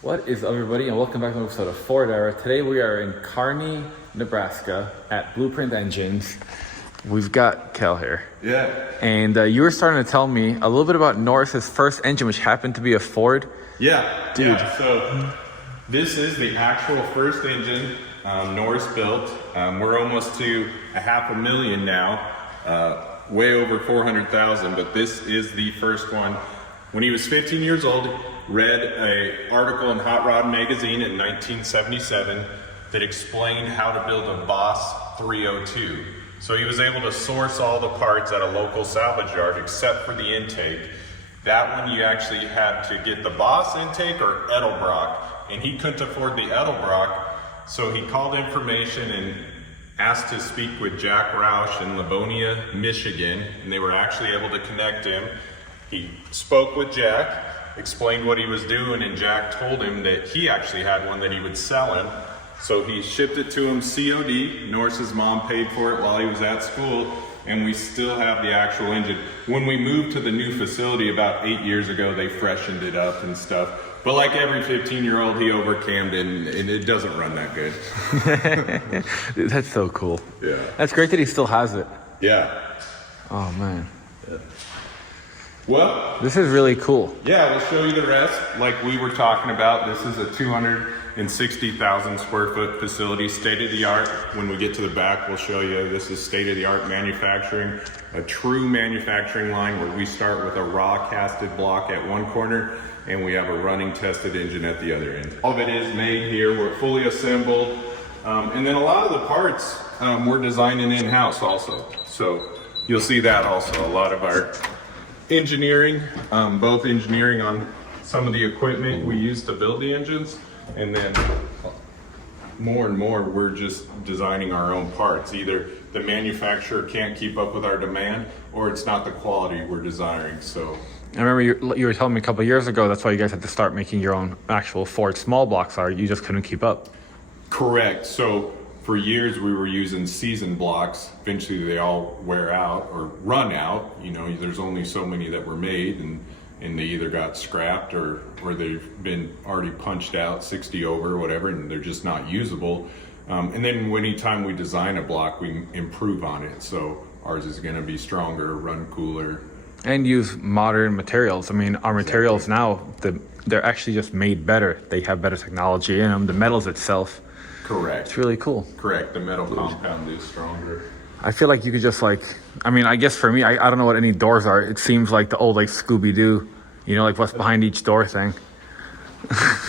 What is up, everybody, and welcome back to an episode of Ford Era. Today we are in Kearney, Nebraska at Blueprint Engines. We've got Kel here. Yeah. And you were starting to tell me a little bit about Norris's first engine, which happened to be a Ford. Yeah. Dude. Yeah. So this is the actual first engine Norris built. We're almost to 500,000 now, way over 400,000, but this is the first one. When he was 15 years old, read an article in Hot Rod magazine in 1977 that explained how to build a Boss 302. So he was able to source all the parts at a local salvage yard except for the intake. That one you actually had to get the Boss intake or Edelbrock, and he couldn't afford the Edelbrock, so he called information and asked to speak with Jack Roush in Livonia, Michigan, and they were actually able to connect him. He spoke with Jack, explained what he was doing, and Jack told him that he actually had one that he would sell him. So he shipped it to him COD. Norris's mom paid for it while he was at school, and we still have the actual engine. When we moved to the new facility about 8 years ago, they freshened it up and stuff. But like every 15-year-old, he overcammed it, and it doesn't run that good. Dude, that's so cool. Yeah. That's great that he still has it. Yeah. Oh, man. Yeah. Well, this is really cool. Yeah, we'll show you the rest. Like we were talking about, this is a 260,000 square foot facility, state of the art. When we get to the back, we'll show you this is state of the art manufacturing, a true manufacturing line where we start with a raw casted block at one corner and we have a running tested engine at the other end. All of it is made here, we're fully assembled. And then a lot of the parts we're designing in-house also. So you'll see that also, a lot of our engineering, both engineering on some of the equipment we use to build the engines, and then more and more we're just designing our own parts. Either the manufacturer can't keep up with our demand, or it's not the quality we're desiring. So I remember you were telling me a couple of years ago that's why you guys had to start making your own actual Ford small blocks. You just couldn't keep up. Correct. So for years we were using season blocks. Eventually they all wear out or run out. You know, there's only so many that were made, and they either got scrapped or they've been already punched out 60 over or whatever, and they're just not usable. And then anytime we design a block, we improve on it. So ours is going to be stronger, run cooler. And use modern materials. I mean, our materials now, they're actually just made better. They have better technology in them. The metals itself. Correct. It's really cool. Correct. The metal compound is stronger. I feel like you could just I guess for me, I don't know what any doors are. It seems like the old Scooby-Doo, you know, like what's behind each door thing.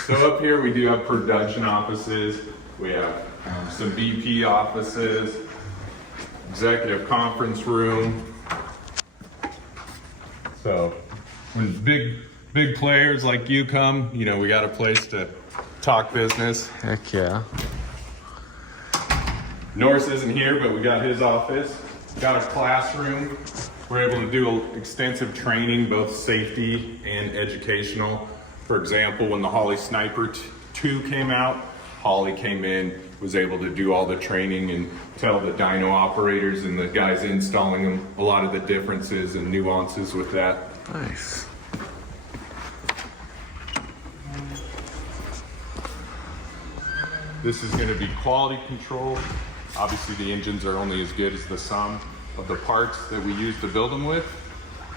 So up here we do have production offices. We have some VP offices, executive conference room. So when big players like you come, you know, we got a place to talk business. Heck yeah. Norris isn't here, but we got his office. Got a classroom. We're able to do extensive training, both safety and educational. For example, when the Holley Sniper 2 came out, Holley came in, was able to do all the training and tell the dyno operators and the guys installing them a lot of the differences and nuances with that. Nice. This is going to be quality control. Obviously the engines are only as good as the sum of the parts that we use to build them with.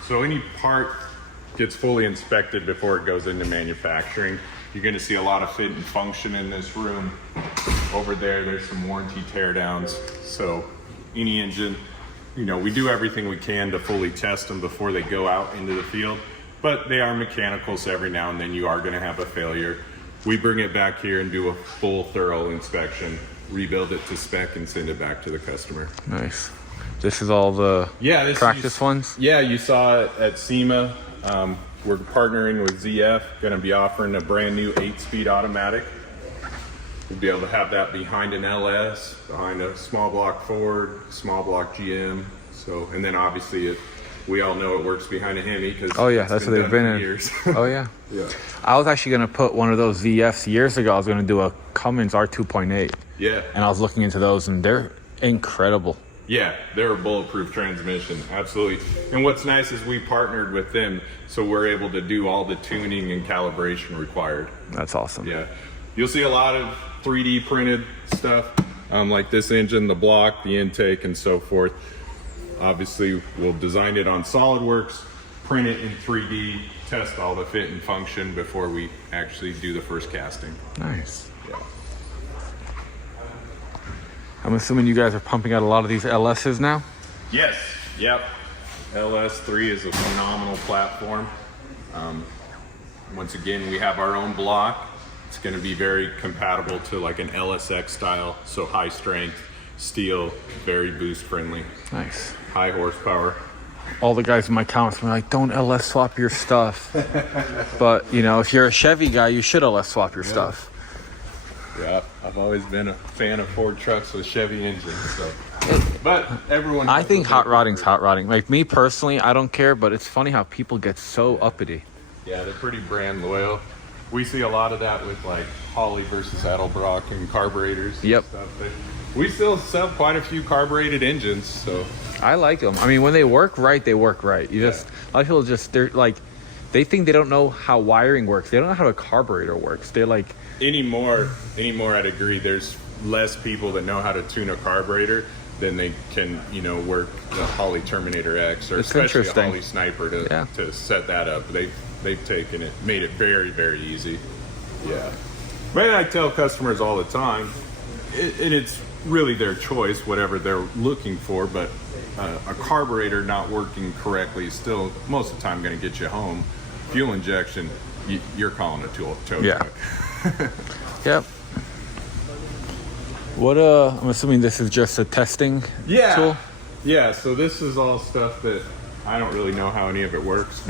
So any part gets fully inspected before it goes into manufacturing. You're going to see a lot of fit and function in this room. Over there's some warranty teardowns. So any engine, you know, we do everything we can to fully test them before they go out into the field, but they are mechanical, so every now and then you are going to have a failure. We bring it back here and do a full thorough inspection, rebuild it to spec, and send it back to the customer. Nice. This is all the practice ones? Yeah, you saw it at SEMA. We're partnering with ZF, going to be offering a brand new 8-speed automatic. We'll be able to have that behind an LS, behind a small block Ford, small block GM. So, and then obviously we all know it works behind a Hemi because that's what they've been in years. Oh yeah. Yeah. I was actually going to put one of those ZFs years ago. I was going to do a Cummins R2.8. Yeah. And I was looking into those, and they're incredible. Yeah, they're a bulletproof transmission, absolutely. And what's nice is we partnered with them, so we're able to do all the tuning and calibration required. That's awesome. Yeah, you'll see a lot of 3D printed stuff, like this engine, the block, the intake, and so forth. Obviously, we'll design it on SolidWorks, print it in 3D, test all the fit and function before we actually do the first casting. Nice. Yeah. I'm assuming you guys are pumping out a lot of these LSs now? Yes. Yep. LS3 is a phenomenal platform. Once again, we have our own block. It's going to be very compatible to like an LSX style, so high strength steel, very boost friendly. Nice. High horsepower. All the guys in my comments were like, don't LS swap your stuff. But, you know, if you're a Chevy guy, you should LS swap your stuff. Yeah, I've always been a fan of Ford trucks with Chevy engines, so. But everyone. I think hot rodding's hot rodding. Like me personally, I don't care, but it's funny how people get so uppity. Yeah, they're pretty brand loyal. We see a lot of that with like Holley versus Edelbrock and carburetors. Yep. And stuff. We still sell quite a few carbureted engines, so. I like them. I mean, when they work right, they work right. You just, a lot of people just, they're like, they think they don't know how wiring works. They don't know how a carburetor works. They're like, Anymore, I'd agree. There's less people that know how to tune a carburetor than they can, work the Holley Terminator X or It's especially a interesting. Holley Sniper to set that up. They've taken it, made it very, very easy. Yeah. But I tell customers all the time, and it's really their choice, whatever they're looking for, but a carburetor not working correctly is still most of the time going to get you home. Fuel injection, you're calling a tow truck. Yep. What I'm assuming this is just a testing tool? Yeah, so this is all stuff that I don't really know how any of it works.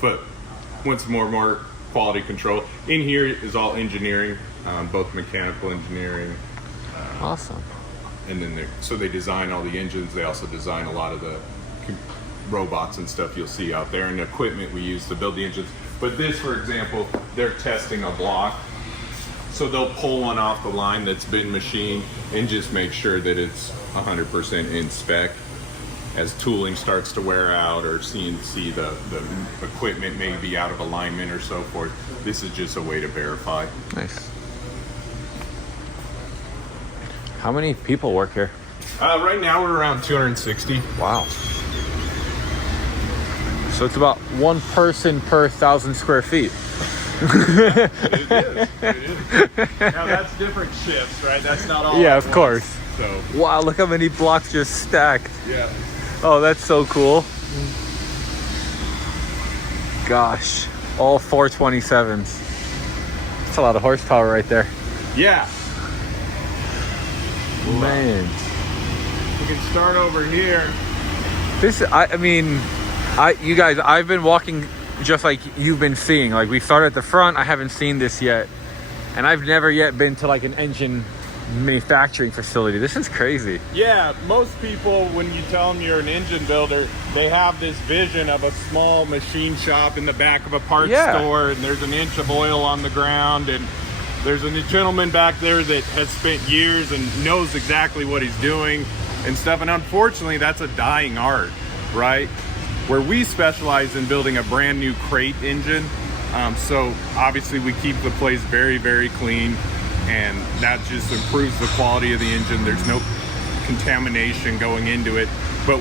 But once more quality control. In here is all engineering, both mechanical engineering. Awesome. And then they design all the engines. They also design a lot of the robots and stuff you'll see out there and the equipment we use to build the engines. But this, for example, they're testing a block. So they'll pull one off the line that's been machined and just make sure that it's 100% in spec. As tooling starts to wear out or CNC, the equipment may be out of alignment or so forth. This is just a way to verify. Nice. How many people work here? Right now we're around 260. Wow. So it's about one person per 1,000 square feet. It is. Now that's different shifts, right? That's not all. Yeah, of course. So. Wow, look how many blocks just stacked. Yeah. Oh, that's so cool. Gosh, all 427s. That's a lot of horsepower right there. Yeah. Man. We can start over here. You guys, I've been walking just like you've been seeing. Like we started at the front, I haven't seen this yet. And I've never yet been to like an engine manufacturing facility. This is crazy. Yeah, most people, when you tell them you're an engine builder, they have this vision of a small machine shop in the back of a parts store, and there's an inch of oil on the ground, and there's a gentleman back there that has spent years and knows exactly what he's doing and stuff. And unfortunately, that's a dying art, right? Where we specialize in building a brand new crate engine. So obviously we keep the place very, very clean, and that just improves the quality of the engine. There's no contamination going into it, but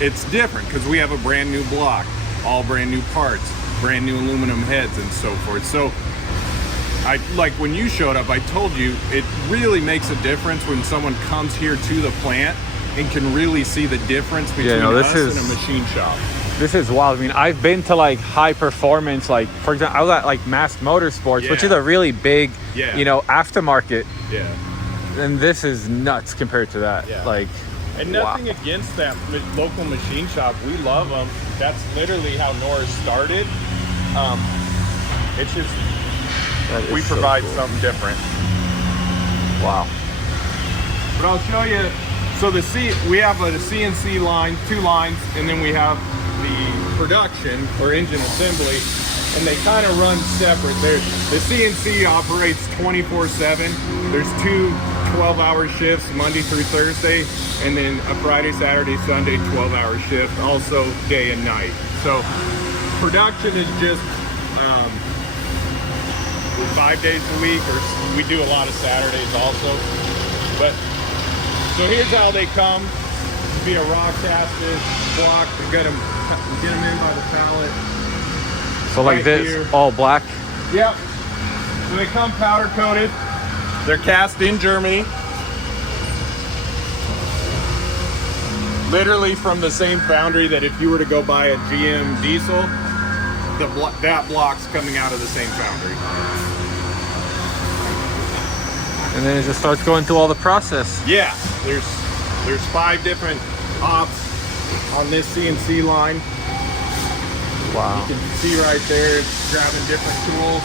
it's different because we have a brand new block, all brand new parts, brand new aluminum heads and so forth. So like when you showed up, I told you it really makes a difference when someone comes here to the plant and can really see the difference between us and a machine shop. This is wild. I mean, I've been to like high performance, like for example, I was at like Mass Motorsports, which is a really big, aftermarket. Yeah. And this is nuts compared to that. Yeah. Like, and nothing against that local machine shop. We love them. That's literally how Norris started. It's just we provide something different. Wow. But I'll show you. So we have a CNC line, 2 lines, and then we have the production or engine assembly. and they kind of run separate. The CNC operates 24/7. There's two 12-hour shifts, Monday through Thursday, and then a Friday, Saturday, Sunday 12-hour shift, also day and night. So production is just 5 days a week, or we do a lot of Saturdays also. But so here's how they come via raw casted block. We get them in by the pallet. So like right this, here. all black. Yep. So they come powder coated. They're cast in Germany. Literally from the same foundry that if you were to go buy a GM diesel, that block's coming out of the same foundry. And then it just starts going through all the process. Yeah, there's 5 different ops on this CNC line. Wow. You can see right there, it's grabbing different tools.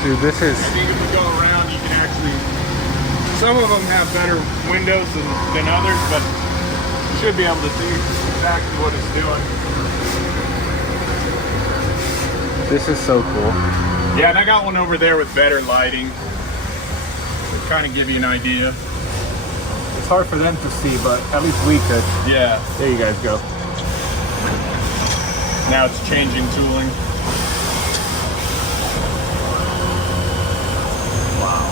Dude, this is... I think if we go around, you can actually... Some of them have better windows than others, but you should be able to see exactly what it's doing. This is so cool. Yeah, and I got one over there with better lighting to kind of give you an idea. It's hard for them to see, but at least we could. Yeah. There you guys go. Now it's changing tooling. Wow.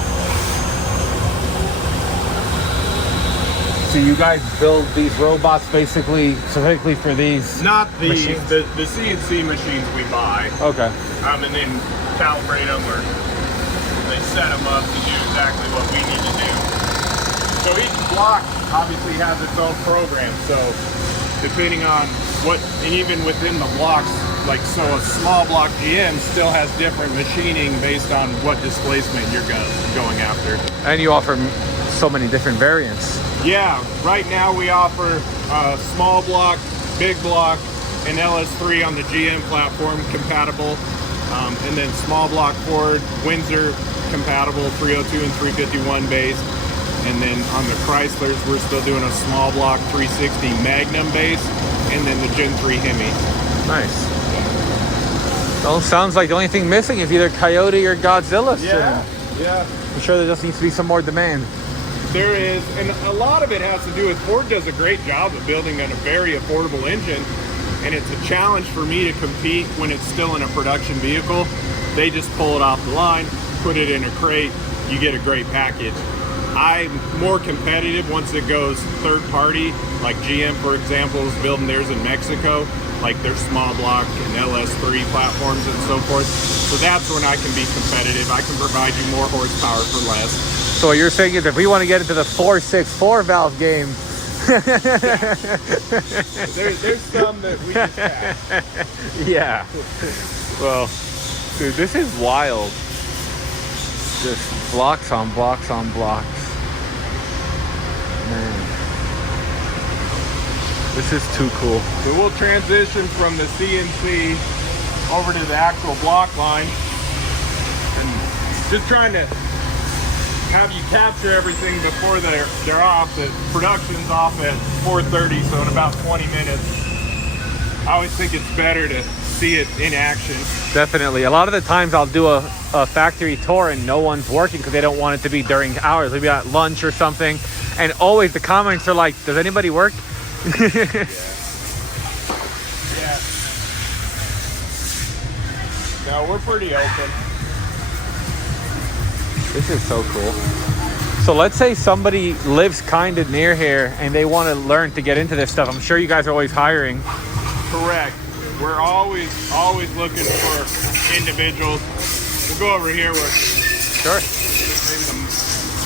So you guys build these robots basically specifically for these? Not the machines? the CNC machines we buy. Okay. And then calibrate them, or they set them up to do exactly what we need to do. So each block obviously has its own program. So depending on what, and even within the blocks, like so a small block GM still has different machining based on what displacement you're going after. And you offer so many different variants. Yeah, right now we offer small block, big block, and LS3 on the GM platform compatible. And then small block Ford, Windsor compatible, 302 and 351 base. And then on the Chryslers, we're still doing a small block 360 Magnum base, and then the Gen 3 Hemi. Nice. Well, sounds like the only thing missing is either Coyote or Godzilla soon. Yeah. I'm sure there just needs to be some more demand. There is, and a lot of it has to do with Ford does a great job of building a very affordable engine, and it's a challenge for me to compete when it's still in a production vehicle. They just pull it off the line, put it in a crate, you get a great package. I'm more competitive once it goes third party, like GM, for example, is building theirs in Mexico, like their small block and LS3 platforms and so forth. So that's when I can be competitive. I can provide you more horsepower for less. So what you're saying is if we want to get into the 464 valve game, there's some that we just have. yeah. Well, dude, this is wild. Just blocks on blocks on blocks. Man. This is too cool. So we'll transition from the CNC over to the actual block line. And just trying to have you capture everything before they're off. The production's off at 4:30, so in about 20 minutes. I always think it's better to see it in action. Definitely. A lot of the times I'll do a factory tour and no one's working because they don't want it to be during hours. Maybe at lunch or something. And always the comments are like, does anybody work? Yeah. No, we're pretty open. This is so cool. So let's say somebody lives kind of near here and they want to learn to get into this stuff. I'm sure you guys are always hiring. Correct. We're always looking for individuals. We'll go over here where Sure. maybe the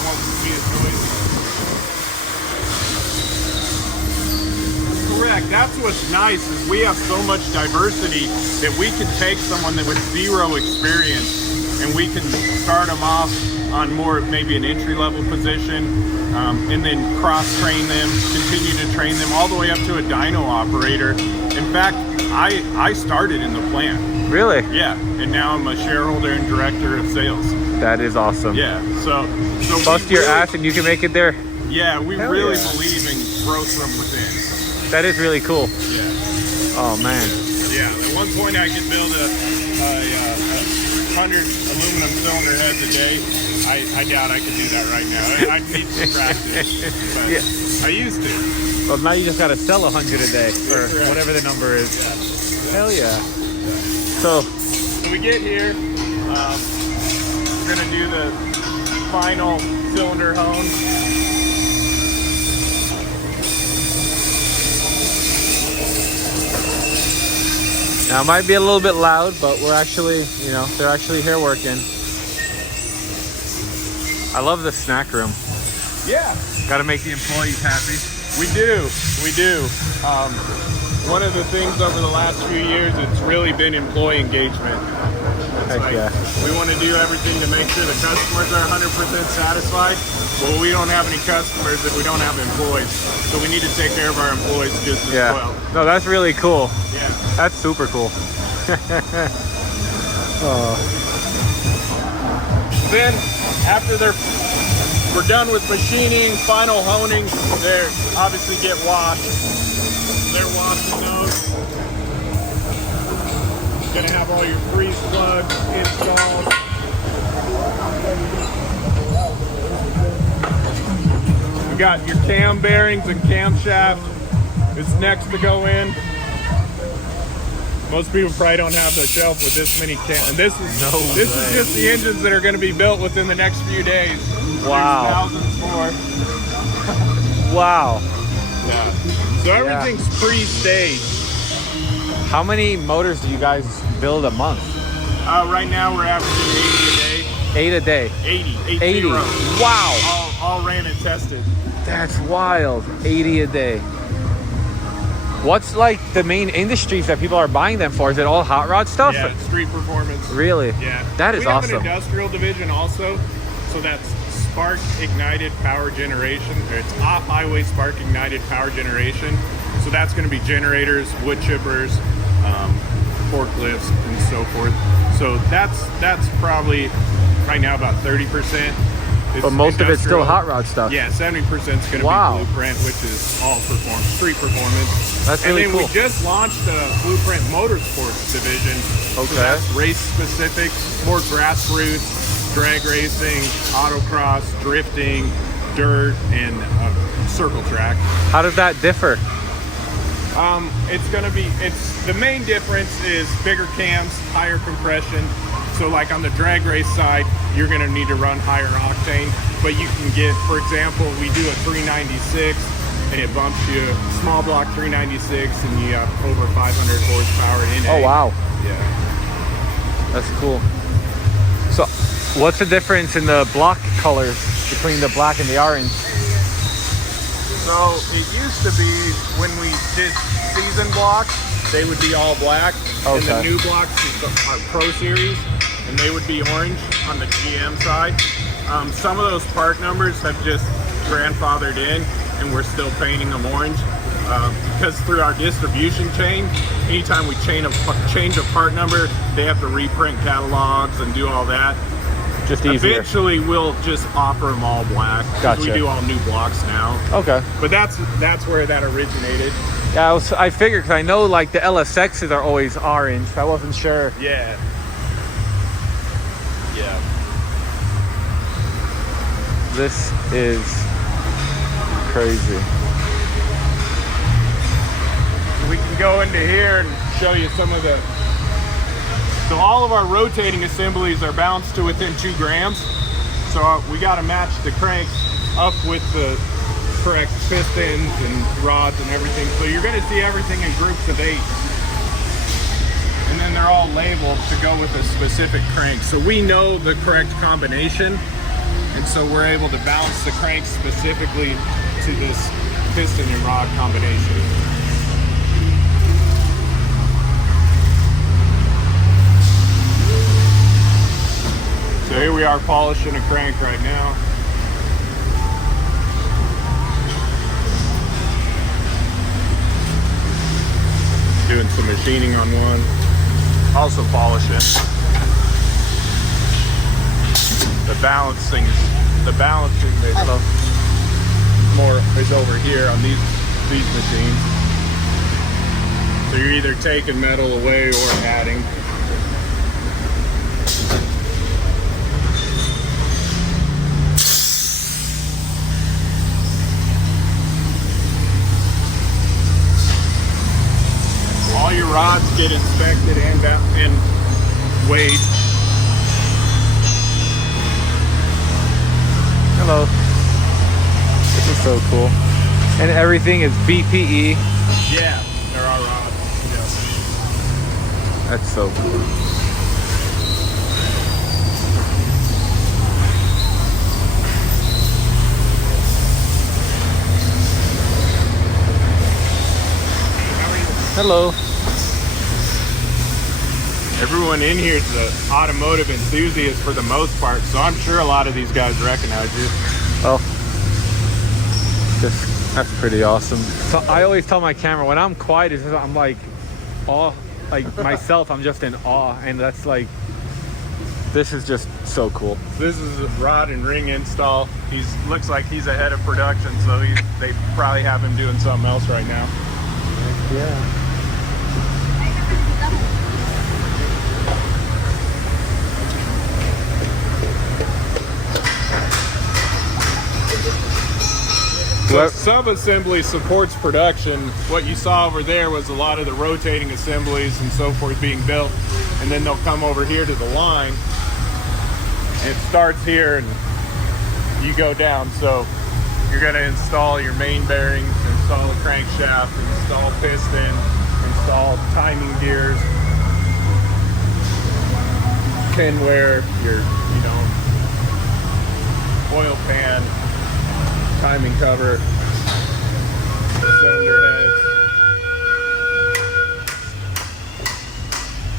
won't be as noisy. Correct. That's what's nice is we have so much diversity that we can take someone that with zero experience and we can start them off on more maybe an entry-level position, and then cross-train them, continue to train them all the way up to a dyno operator. In fact, I started in the plant. Really? Yeah, and now I'm a shareholder and director of sales. That is awesome. Yeah, so Bust your ass and you can make it there. Yeah, we Hell really yeah. believe in growth from within. That is really cool. Yeah. Oh man. Yeah, at one point I could build a 100 aluminum cylinder heads a day. I doubt I could do that right now. I need some practice, but Yeah. I used to. Well, now you just gotta sell 100 a day, or Correct. whatever the number is. Yeah. Hell yeah. So we get here, we're gonna do the final cylinder hone. now it might be a little bit loud, but we're actually, you know, they're actually here working. I love the snack room. Yeah, Got to make the employees happy. we do. One of the things over the last few years, it's really been employee engagement. It's Heck yeah. We want to do everything to make sure the customers are 100% satisfied. Well, we don't have any customers if we don't have employees. So we need to take care of our employees just as Yeah. well. No, that's really cool. Yeah. That's super cool. Oh. Then, after we're done with machining, final honing, they obviously get washed. They're washing those. Gonna have all your freeze plugs installed. You got your cam bearings and camshaft is next to go in. Most people probably don't have the shelf with this many cams. And this is just the engines that are going to be built within the next few days. Wow. There's thousands more. Wow. Yeah. So everything's pre-staged. How many motors do you guys build a month? Right now we're averaging 80 a day. 8 a day. 80. 80. Wow. All ran and tested. That's wild. 80 a day. What's like the main industries that people are buying them for? Is it all hot rod stuff? Yeah, street performance. Really? Yeah. That is we have awesome. an industrial division also, so that's spark ignited power generation. Or it's off-highway spark ignited power generation. So that's going to be generators, wood chippers, forklifts, and so forth. So that's probably right now about 30%. But most of it's still industrial. hot rod stuff. Yeah, 70% is going to be Blueprint, which is all street performance. That's really And then cool. we just launched the Blueprint Motorsports division. Okay. So that's race specific, more grassroots, drag racing, autocross, drifting, dirt, and circle track. How does that differ? It's the main difference is bigger cams, higher compression. So like on the drag race side, you're gonna need to run higher octane, but you can get, for example, we do a 396 and it bumps you small block 396 and you have over 500 horsepower in it. Oh, wow. Yeah. That's cool. So what's the difference in the block colors between the black and the orange? So it used to be when we did season blocks, they would be all black. Okay. And the new blocks are Pro Series, and they would be orange on the GM side. Some of those part numbers have just grandfathered in, and we're still painting them orange. Because through our distribution chain, anytime we change a part number, they have to reprint catalogs and do all that. Just easier. Eventually, we'll just offer them all black. 'Cause Gotcha. We do all new blocks now. Okay. But that's where that originated. Yeah, I figured, because I know like the LSXs are always orange. I wasn't sure. Yeah. Yeah. This is crazy. We can go into here and show you some of the... So all of our rotating assemblies are balanced to within 2 grams. So we got to match the cranks up with the correct pistons and rods and everything. So you're going to see everything in groups of 8. And then they're all labeled to go with a specific crank. So we know the correct combination. And so we're able to balance the crank specifically to this piston and rod combination. So here we are polishing a crank right now. Doing some machining on one. Also polishing. The balancing is over here on these machines. So you're either taking metal away or adding. All your rods get inspected and weighed. Hello. This is so cool. And everything is BPE. Yeah, there are rods. Yeah. That's so cool. Hello. Everyone in here is an automotive enthusiast for the most part, so I'm sure a lot of these guys recognize you. Oh, that's pretty awesome. So I always tell my camera when I'm quiet, I'm like awe, like myself. I'm just in awe, and that's like, this is just so cool. This is a rod and ring install. Looks like he's ahead of production, so they probably have him doing something else right now. Yeah. So sub-assembly supports production. What you saw over there was a lot of the rotating assemblies and so forth being built, and then they'll come over here to the line. It starts here and you go down. So you're going to install your main bearings, install a crankshaft, install piston, install timing gears, pinware, your oil pan, timing cover, cylinder heads.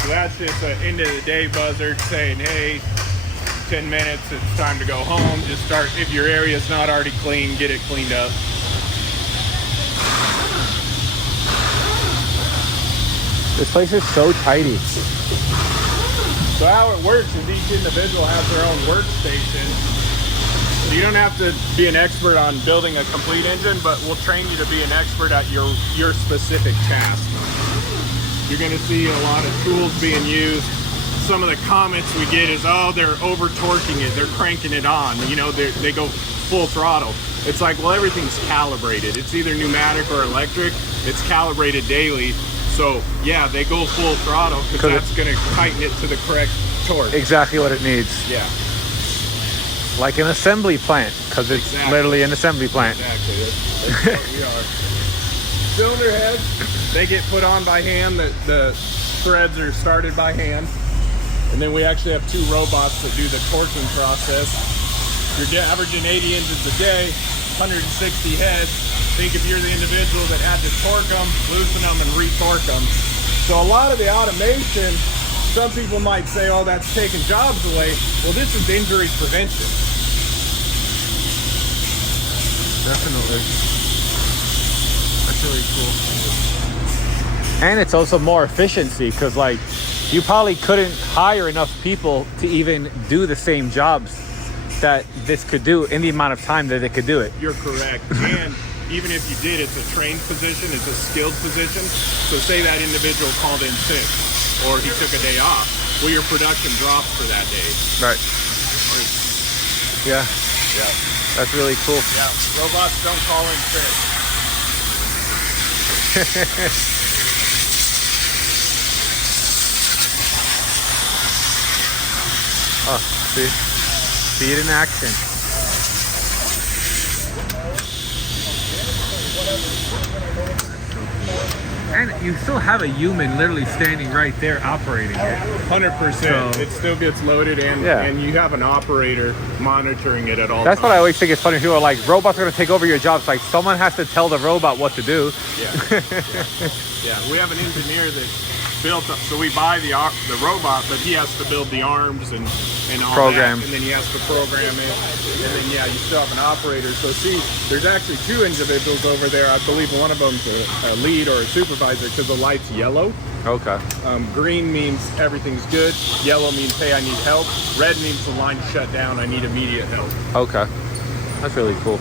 So that's just an end of the day buzzer saying, hey, 10 minutes, it's time to go home. Just start, if your area's not already clean, get it cleaned up. This place is so tidy. So how it works is each individual has their own workstation. You don't have to be an expert on building a complete engine, but we'll train you to be an expert at your specific task. You're going to see a lot of tools being used. Some of the comments we get is, oh, they're over torquing it, they're cranking it on, they go full throttle. It's like, well, everything's calibrated. It's either pneumatic or electric. It's calibrated daily. So yeah, they go full throttle because that's going to tighten it to the correct torque. Exactly what it needs. Yeah. Like an assembly plant, because it's literally an assembly plant. Exactly, that's what we are. Cylinder heads, they get put on by hand. The threads are started by hand. And then we actually have two robots that do the torquing process. You're averaging 80 engines a day, 160 heads. Think if you're the individual that had to torque them, loosen them, and re-torque them. So a lot of the automation, some people might say, oh, that's taking jobs away. Well, this is injury prevention. Definitely. That's really cool. And it's also more efficiency, because like you probably couldn't hire enough people to even do the same jobs that this could do in the amount of time that it could do it. You're correct. And even if you did, it's a trained position, it's a skilled position. So say that individual called in sick or he took a day off, well, your production drops for that day. Right. Yeah. Yeah. That's really cool. Yeah. Robots don't call in sick. Oh, see it in action. And you still have a human literally standing right there operating it. 100%. So, it still gets loaded and you have an operator monitoring it at all that's times. what I always think is funny. People are like, robots are going to take over your jobs. Like, someone has to tell the robot what to do. Yeah. Yeah. We have an engineer that built up, so we buy the robot, but he has to build the arms and all program. that, and then he has to program it, and then yeah, you still have an operator. So see, there's actually two individuals over there. I believe one of them's a lead or a supervisor because the light's yellow. Okay. Green means everything's good. Yellow means, hey, I need help. Red means the line's shut down. I need immediate help. Okay. That's really cool.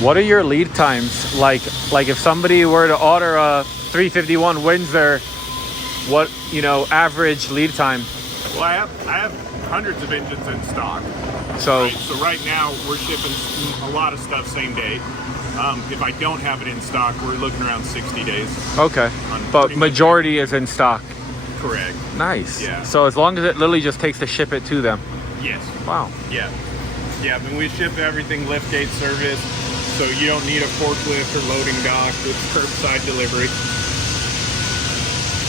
What are your lead times? Like if somebody were to order a 351 Windsor, what, average lead time? Well, I have hundreds of engines in stock. So So right now we're shipping a lot of stuff same day. If I don't have it in stock, we're looking around 60 days. okay, but majority is in stock. Correct. Nice. Yeah. So as long as it literally just takes to ship it to them. Yes. Wow. Yeah. Yeah, but we ship everything liftgate service, so you don't need a forklift or loading dock. It's curbside delivery.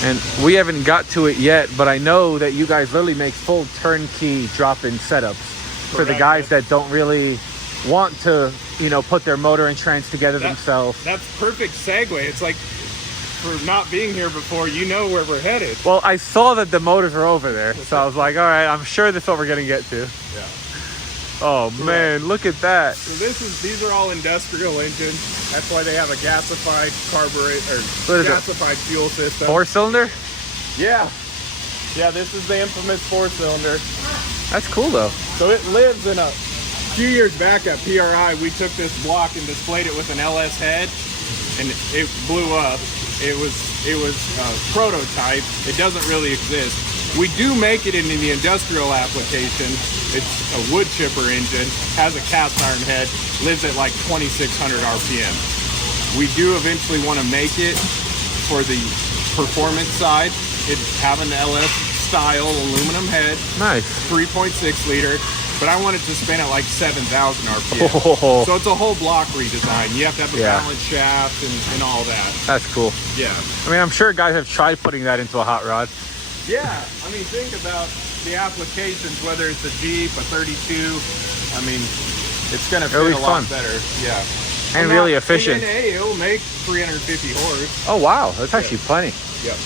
And we haven't got to it yet, but I know that you guys literally make full turnkey drop-in setups for the guys that don't really want to, put their motor and trans together themselves. That's perfect segue. It's like, for not being here before, you know where we're headed. Well, I saw that the motors are over there, so I was like, all right, I'm sure this is what we're going to get to. Yeah. Oh, man, look at that. So these are all industrial engines. That's why they have a gasified carburetor, or gasified fuel system. 4-cylinder? Yeah. Yeah, this is the infamous 4-cylinder. That's cool, though. So it lives in a few years back at PRI, we took this block and displayed it with an LS head, and it blew up. It was a prototype. It doesn't really exist. We do make it in the industrial application. It's a wood chipper engine, has a cast iron head, lives at like 2,600 RPM. We do eventually want to make it for the performance side. It have an LS style aluminum head. Nice. 3.6 liter. But I want it to spin at like 7,000 RPM. Oh. So it's a whole block redesign. You have to have a balance shaft and all that. That's cool. Yeah. I mean, I'm sure guys have tried putting that into a hot rod. Yeah. I mean, think about the applications, whether it's a Jeep, a 32. I mean, it's going to fit a lot better. Yeah. And really efficient. And it'll make 350 horse. Oh, wow. That's actually plenty. Yep.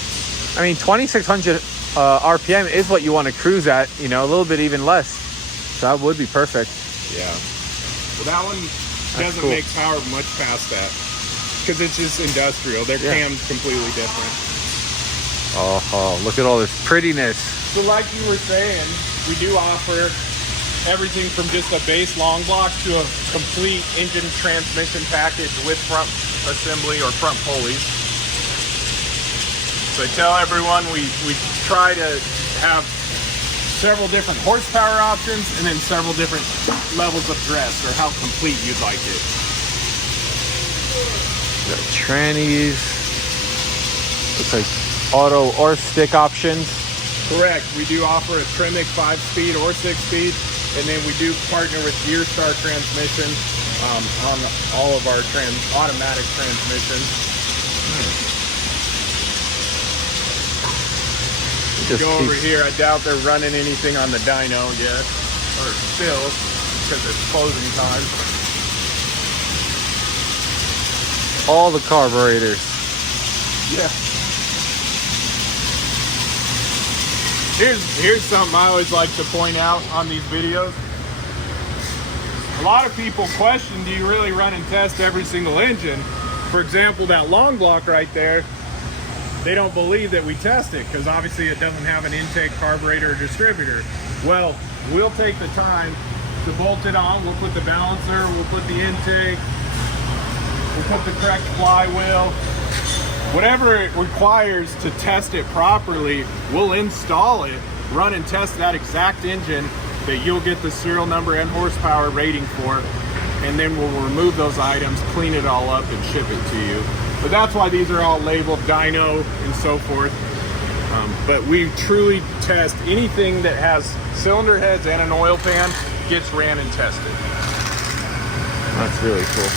I mean, 2,600 RPM is what you want to cruise at, a little bit even less. So that would be perfect. Yeah. Well, that one doesn't make power much past that because it's just industrial. Their cam's completely different. Oh, look at all this prettiness. So like you were saying, we do offer everything from just a base long block to a complete engine transmission package with front assembly or front pulleys. So I tell everyone we try to have several different horsepower options and then several different levels of dress or how complete you'd like it. The trannies. Looks like auto or stick options. Correct. We do offer a Tremec 5-speed or 6-speed, and then we do partner with Gear Star transmission on all of our automatic transmissions. Go over here. I doubt they're running anything on the Dyno yet, or still, because it's closing time. All the carburetors. Yeah. Here's something I always like to point out on these videos. A lot of people question, do you really run and test every single engine? For example, that long block right there, they don't believe that we test it because obviously it doesn't have an intake carburetor or distributor. Well, we'll take the time to bolt it on. We'll put the balancer, we'll put the intake, we'll put the correct flywheel. Whatever it requires to test it properly, we'll install it, run and test that exact engine that you'll get the serial number and horsepower rating for, and then we'll remove those items, clean it all up, and ship it to you. But that's why these are all labeled Dyno and so forth. But we truly test anything that has cylinder heads and an oil pan gets ran and tested. That's really cool.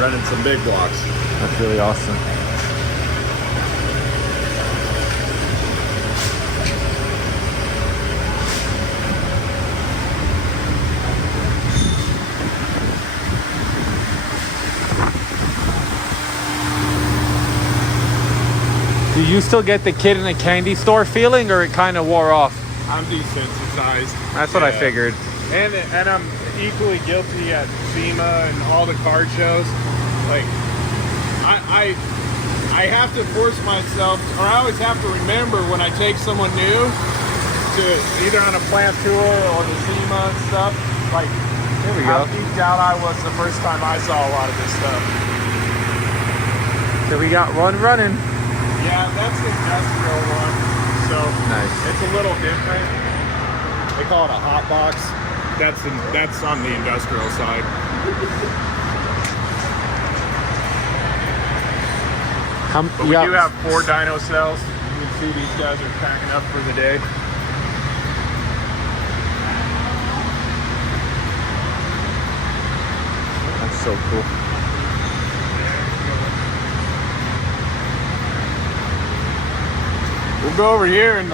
Running some big blocks. That's really awesome. Do you still get the kid in a candy store feeling, or it kind of wore off? I'm desensitized. That's what I figured. And I'm equally guilty at SEMA and all the card shows. Like, I I have to force myself, or I always have to remember when I take someone new to either on a plant tour or the SEMA and stuff, like Here we how go. geeked out I was the first time I saw a lot of this stuff. So we got one running. Yeah, that's the industrial one. So Nice. it's a little different. They call it a hot box. That's on the industrial side. But we do have 4 dyno cells. You can see these guys are packing up for the day. That's so cool. We'll go over here and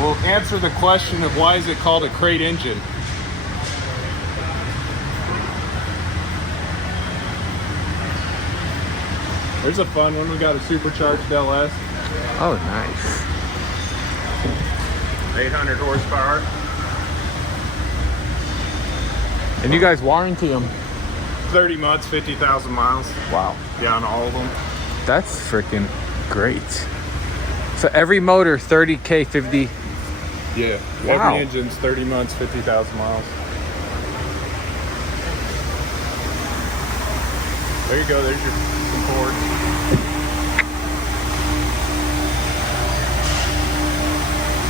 we'll answer the question of why is it called a crate engine. There's a fun one. We got a supercharged LS, Oh, nice. 800 horsepower. And you guys warranty them? 30 months, 50,000 miles. Wow. Yeah, on all of them. That's freaking great. So every motor, 30K, 50. Yeah. Wow. Every engine's 30 months, 50,000 miles. There you go. There's your support.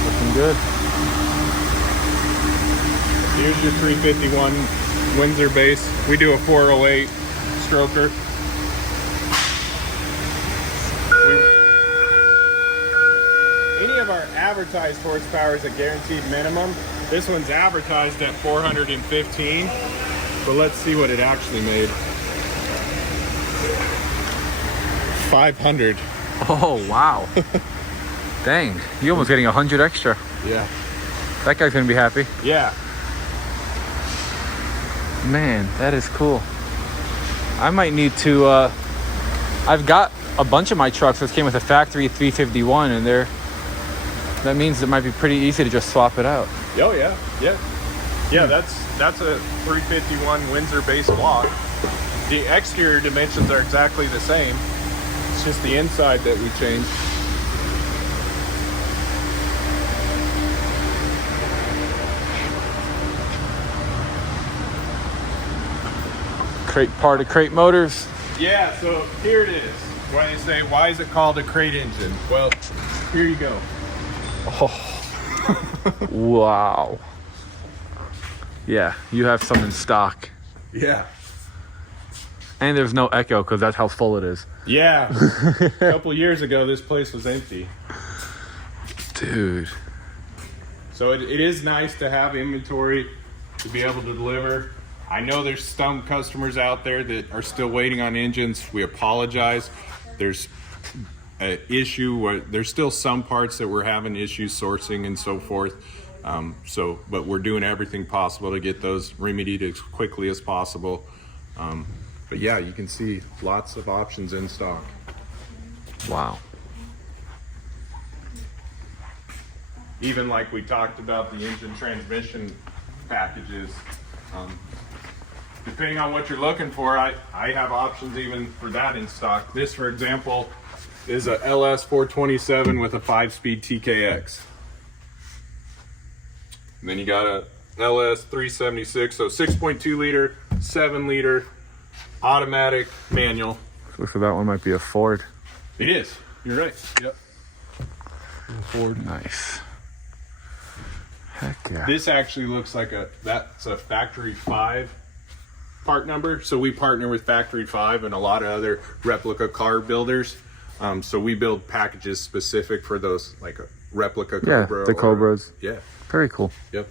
Looking good. Here's your 351 Windsor base. We do a 408 stroker. Any of our advertised horsepower is a guaranteed minimum. This one's advertised at 415, but let's see what it actually made. 500. Oh, wow. Dang. You almost getting 100 extra. Yeah. That guy's going to be happy. Yeah. Man, that is cool. I might need to, I've got a bunch of my trucks that came with a factory 351 and that means it might be pretty easy to just swap it out. Oh yeah, yeah. Yeah, that's a 351 Windsor base block. The exterior dimensions are exactly the same. It's just the inside that we changed. Part of Crate Motors. Yeah, so here it is. Why they say, why is it called a crate engine? Well, here you go. Oh. Wow. Yeah, you have some in stock. Yeah. And there's no echo because that's how full it is. Yeah. A couple years ago, this place was empty. Dude. So it is nice to have inventory to be able to deliver. I know there's some customers out there that are still waiting on engines. We apologize. There's an issue where there's still some parts that we're having issues sourcing and so forth. But we're doing everything possible to get those remedied as quickly as possible. But yeah, you can see lots of options in stock. Wow. Even like we talked about the engine transmission packages. Depending on what you're looking for, I have options even for that in stock. This, for example, is a LS 427 with a 5-speed TKX. And then you got a LS 376, so 6.2 liter, 7 liter, automatic manual. Looks like that one might be a Ford. It is. You're right. Yep. Ford. Nice. Heck yeah. This actually looks like that's a factory 5 part number. So we partner with factory 5 and a lot of other replica car builders. So we build packages specific for those, like a replica Cobra. Yeah, the Cobras. Yeah. Very cool. Yep.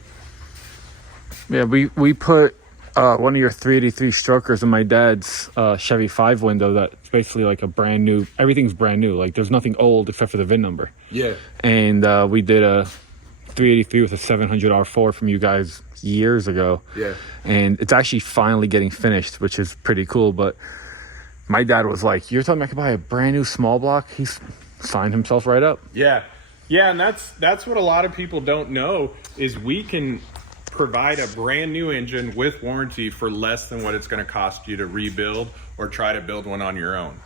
Yeah, we put one of your 383 strokers in my dad's Chevy 5 window. That's basically like a brand new, everything's brand new. Like there's nothing old except for the VIN number. Yeah. And we did a 383 with a 700 R4 from you guys years ago. Yeah. And it's actually finally getting finished, which is pretty cool. But my dad was like, "You're telling me I could buy a brand new small block?" He's signed himself right up. Yeah. Yeah, and that's what a lot of people don't know is we can provide a brand new engine with warranty for less than what it's going to cost you to rebuild or try to build one on your own.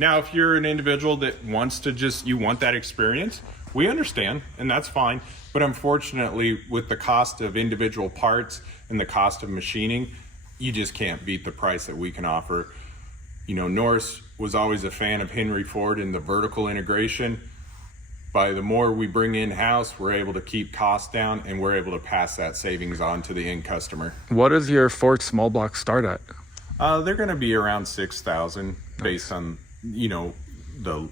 Now, if you're an individual that wants to you want that experience, we understand, and that's fine. But unfortunately, with the cost of individual parts and the cost of machining, you just can't beat the price that we can offer. You know, Norris was always a fan of Henry Ford and the vertical integration. By the more we bring in-house, we're able to keep costs down, and we're able to pass that savings on to the end customer. What does your Ford small block start at? They're going to be around 6,000 based on, you know, the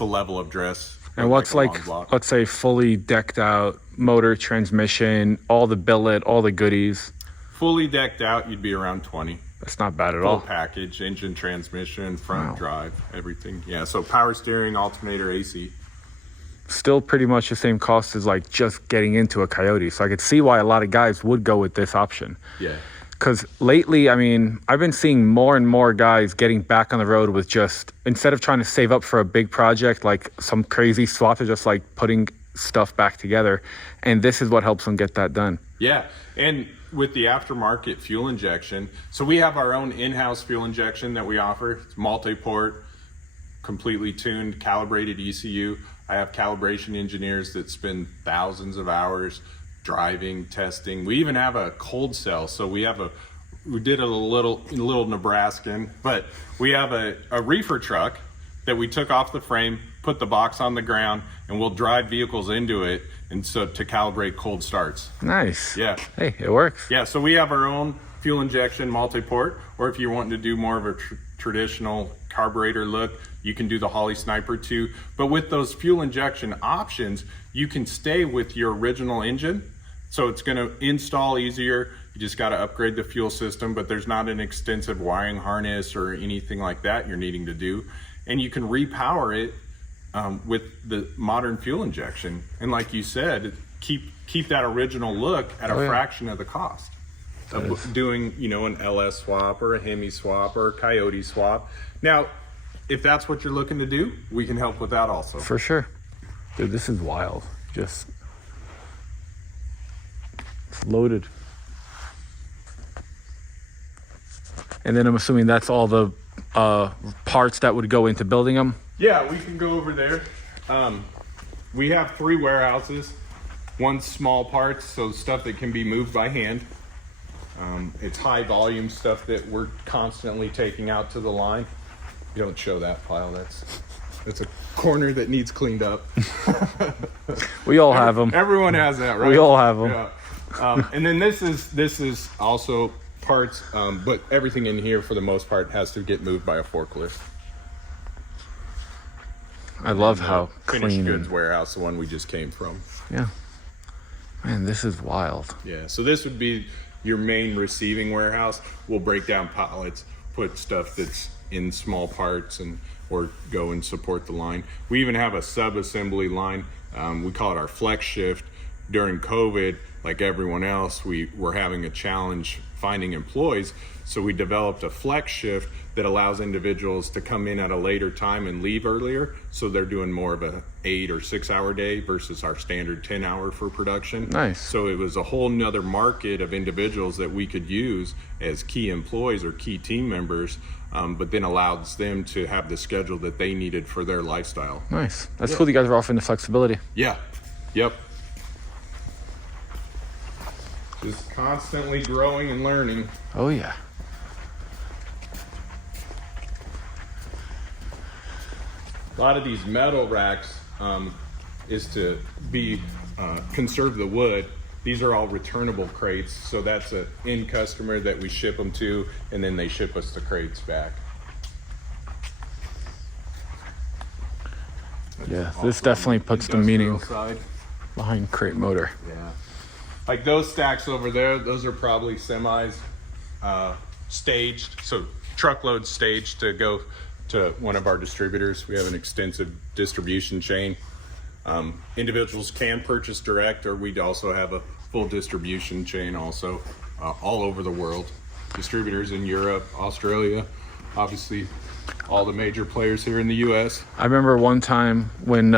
level of dress. And what's like let's say fully decked out motor, transmission, all the billet, all the goodies? Fully decked out, you'd be around 20. That's not bad at all. Full package, engine, transmission, front drive, everything. Yeah, so power steering, alternator, AC. Still pretty much the same cost as like just getting into a Coyote. So I could see why a lot of guys would go with this option. Yeah. Because lately, I mean, I've been seeing more and more guys getting back on the road with just, instead of trying to save up for a big project, like some crazy swap, they're just like putting stuff back together. And this is what helps them get that done. Yeah. And with the aftermarket fuel injection, so we have our own in-house fuel injection that we offer. It's multi-port, completely tuned, calibrated ECU. I have calibration engineers that spend thousands of hours driving, testing. We even have a cold cell. So we did a little Nebraskan, but we have a reefer truck that we took off the frame, put the box on the ground, and we'll drive vehicles into it, and so to calibrate cold starts. Nice. Yeah. Hey, it works. Yeah, so we have our own fuel injection multi-port, or if you're wanting to do more of a traditional carburetor look, you can do the Holly Sniper 2. But with those fuel injection options, you can stay with your original engine. So it's going to install easier. You just got to upgrade the fuel system, but there's not an extensive wiring harness or anything like that you're needing to do. And you can repower it with the modern fuel injection. And like you said, keep that original look at a fraction of the cost of doing, you know, an LS swap or a Hemi swap or a Coyote swap. Now, if that's what you're looking to do, we can help with that also. For sure. Dude, this is wild. Just it's loaded. And then I'm assuming that's all the parts that would go into building them? Yeah, we can go over there. We have 3 warehouses. One small parts, so stuff that can be moved by hand. It's high volume stuff that we're constantly taking out to the line. You don't show that pile. That's a corner that needs cleaned up. We all have them. Everyone has that, right? We all have them. Yeah. And then this is also parts, but everything in here for the most part has to get moved by a forklift. I love how finished clean. goods warehouse, the one we just came from. Yeah. Man, this is wild. Yeah. So this would be your main receiving warehouse. We'll break down pallets, put stuff that's in small parts, or go and support the line. We even have a sub-assembly line. We call it our flex shift. During COVID, like everyone else, we were having a challenge finding employees. So we developed a flex shift that allows individuals to come in at a later time and leave earlier. So they're doing more of a 8 or 6 hour day versus our standard 10 hour for production. Nice. So it was a whole nother market of individuals that we could use as key employees or key team members, but then allows them to have the schedule that they needed for their lifestyle. Nice. That's cool. You guys are offering the flexibility. Yeah. Yep. Just constantly growing and learning. Oh yeah. A lot of these metal racks is to be conserve the wood. These are all returnable crates, so that's an end customer that we ship them to, and then they ship us the crates back. Yeah, this definitely puts the meaning Side. behind crate motor. Yeah. Like those stacks over there, those are probably semis staged, so truckload staged to go to one of our distributors. We have an extensive distribution chain. Individuals can purchase direct, or we'd also have a full distribution chain also all over the world. Distributors in Europe, Australia, obviously all the major players here in the US. I remember one time when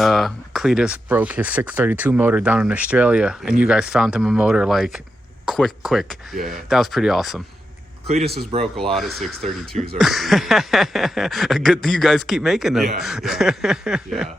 Cletus broke his 632 motor down in Australia, and you guys found him a motor like quick. Yeah. That was pretty awesome. Cletus has broke a lot of 632s already. Good thing you guys keep making them. Yeah.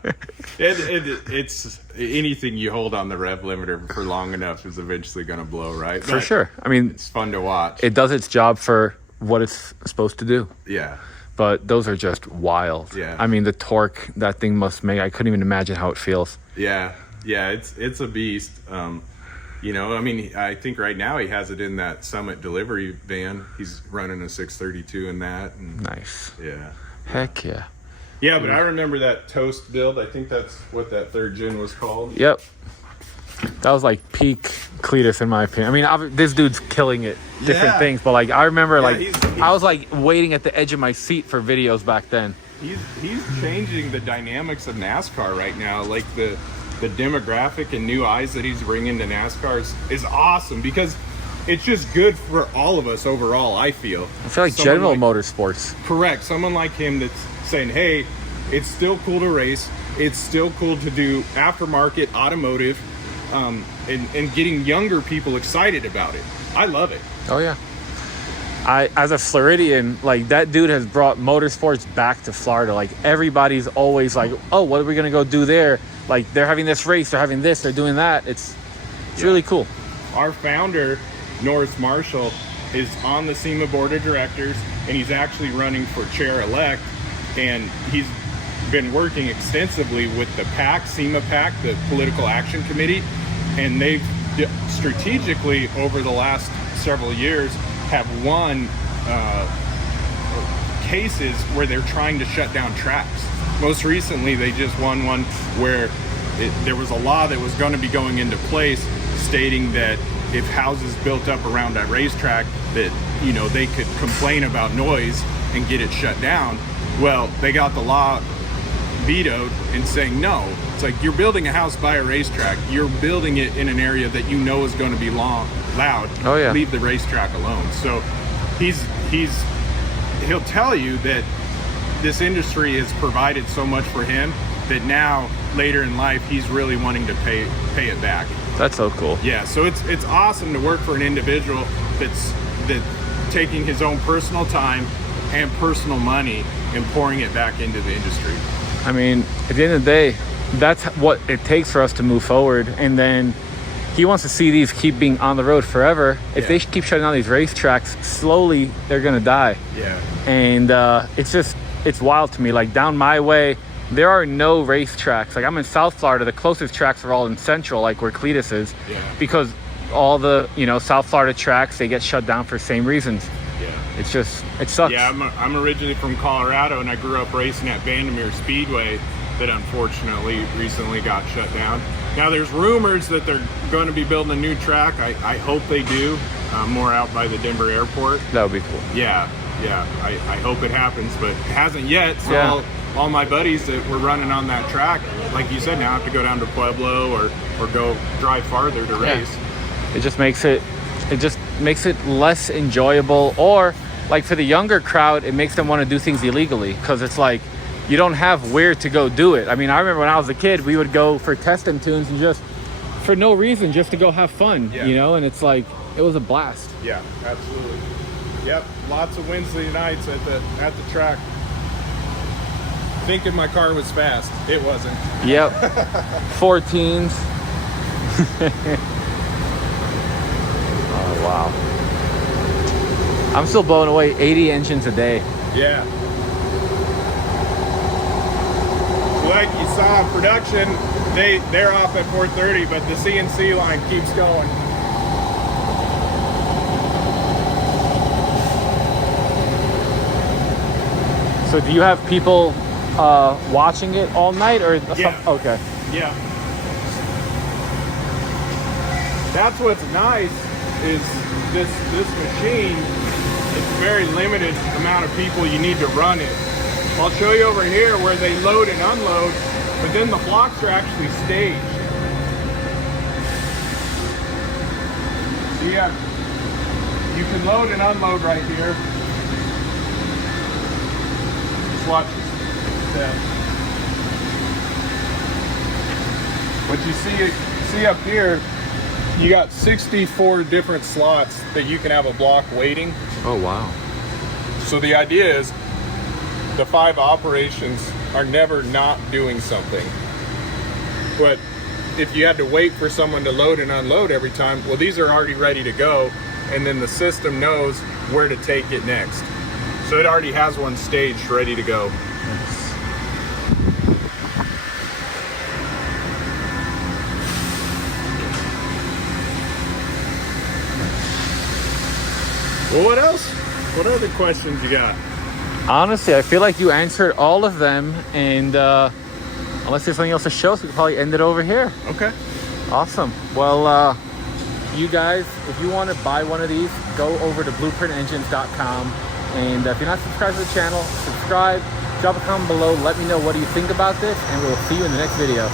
It's anything you hold on the rev limiter for long enough is eventually going to blow, right? For sure. I mean, it's fun to watch. It does its job for what it's supposed to do. Yeah. But those are just wild. Yeah. I mean, the torque that thing must make, I couldn't even imagine how it feels. Yeah. It's a beast. You know, I mean, I think right now he has it in that Summit delivery van. He's running a 632 in that. And nice. Yeah. Heck yeah. Yeah, but I remember that toast build. I think that's what that third gen was called. Yep. That was like peak Cletus in my opinion. I mean, this dude's killing it. Different things, but like I remember, I was like waiting at the edge of my seat for videos back then. He's changing the dynamics of NASCAR right now. Like the demographic and new eyes that he's bringing to NASCAR is awesome because it's just good for all of us overall. I feel like general motorsports. Correct. Someone like him that's saying, hey, it's still cool to race. It's still cool to do aftermarket automotive, and getting younger people excited about it. I love it. Oh yeah. As a Floridian, like that dude has brought motorsports back to Florida. Like everybody's always like, oh, what are we gonna go do there? Like they're having this race, they're having this, they're doing that. It's really cool. Our founder, Norris Marshall, is on the SEMA board of directors, and he's actually running for chair-elect, and he's been working extensively with the PAC, SEMA PAC, the Political Action Committee, and they've strategically over the last several years have won cases where they're trying to shut down tracks. Most recently, they just won one where there was a law that was going to be going into place stating that if houses built up around that racetrack, that, you know, they could complain about noise and get it shut down. Well, they got the law vetoed and saying, no, it's like you're building a house by a racetrack. You're building it in an area that you know is going to be loud. Oh yeah. Leave the racetrack alone. So he'll tell you that this industry has provided so much for him that now later in life he's really wanting to pay it back. That's so cool. Yeah, so it's awesome to work for an individual that's taking his own personal time and personal money and pouring it back into the industry. I mean, at the end of the day, that's what it takes for us to move forward. And then he wants to see these keep being on the road forever. If they keep shutting down these racetracks, slowly they're gonna die. Yeah. And it's wild to me. Like down my way, there are no racetracks. Like I'm in South Florida, the closest tracks are all in Central, like where Cletus is. Yeah. Because all the, South Florida tracks, they get shut down for the same reasons. Yeah. It's just, it sucks. Yeah, I'm originally from Colorado, and I grew up racing at Vandermeer Speedway that unfortunately recently got shut down. Now there's rumors that they're going to be building a new track. I hope they do, more out by the Denver airport. That would be cool. Yeah, I hope it happens, but it hasn't yet. So all my buddies that were running on that track, like you said, now have to go down to Pueblo or go drive farther to race. It just makes it less enjoyable, or like for the younger crowd, it makes them want to do things illegally because it's like you don't have where to go do it. I mean, I remember when I was a kid, we would go for testing tunes and just for no reason, just to go have fun, and it's like it was a blast. Yeah, absolutely. Yep, lots of Wednesday nights at the track. Thinking my car was fast. It wasn't. Yep. 14s. Oh, wow. I'm still blowing away 80 engines a day. Yeah. Like you saw in production, they're off at 4:30, but the CNC line keeps going. So do you have people watching it all night, or okay? Yeah. That's what's nice is this machine. It's a very limited amount of people you need to run it. I'll show you over here where they load and unload, but then the blocks are actually staged. So you can load and unload right here. Just watch this. What you see up here, You got 64 different slots that you can have a block waiting. Oh, wow. So the idea is the 5 operations are never not doing something. But if you had to wait for someone to load and unload every time, well, these are already ready to go, and then the system knows where to take it next. So it already has one staged ready to go. Well, what else? What other questions you got? Honestly, I feel like you answered all of them, and unless there's something else to show us, we can probably end it over here. Okay. Awesome. Well, you guys, if you want to buy one of these, go over to blueprintengines.com, and if you're not subscribed to the channel, subscribe, drop a comment below, let me know what do you think about this, and we'll see you in the next video.